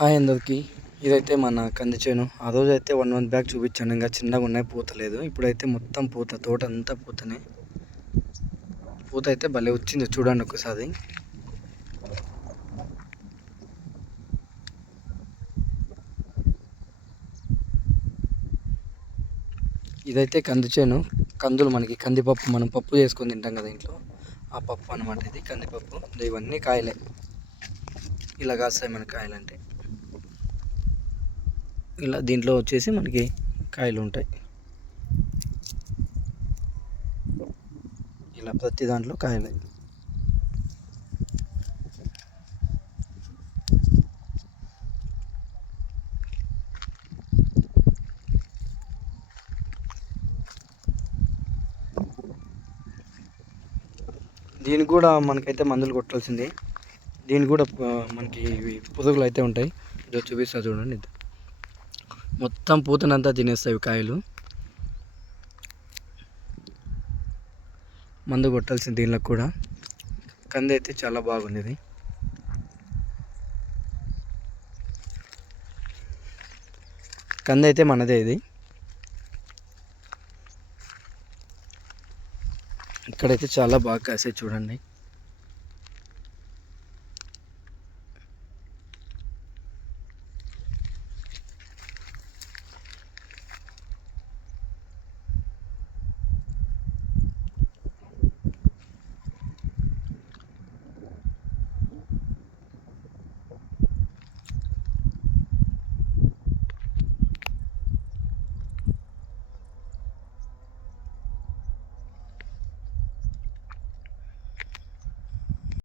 Hi అందరికి. ఇదైతే మన కంది చేను. ఆ రోజు అయితే 1 మంత్ బ్యాక్ చూపించాను. ఇంకా చిన్నగా ఉన్నాయి, పూత లేదు. ఇప్పుడైతే మొత్తం పూత, తోట అంతా పూతనే. పూత అయితే భలే వచ్చింది, చూడండి ఒకసారి. ఇదైతే కంది చేను. కందులు మనకి కందిపప్పు, మనం పప్పు చేసుకొని తింటాం కదా ఇంట్లో, ఆ పప్పు అనమాట ఇది, కందిపప్పు. ఇవన్నీ కాయలే, ఇలా కాస్తాయి మన కాయలంటే. ఇలా దీంట్లో వచ్చేసి మనకి కాయలు ఉంటాయి. ఇలా ప్రతి దాంట్లో కాయలే. దీనికి కూడా మనకైతే మందులు కొట్టాల్సిందే. దీనికి కూడా మనకి పురుగులు అయితే ఉంటాయి. ఇదో చూపిస్తా చూడండి. ఇది మొత్తం పూతనంతా తినేస్తాయి కాయలు. మందు కొట్టాల్సింది దీనికి కూడా. కంది అయితే చాలా బాగుండేది. కంది అయితే మనదే ఇది. ఇక్కడైతే చాలా బాగా కాసే చూడండి.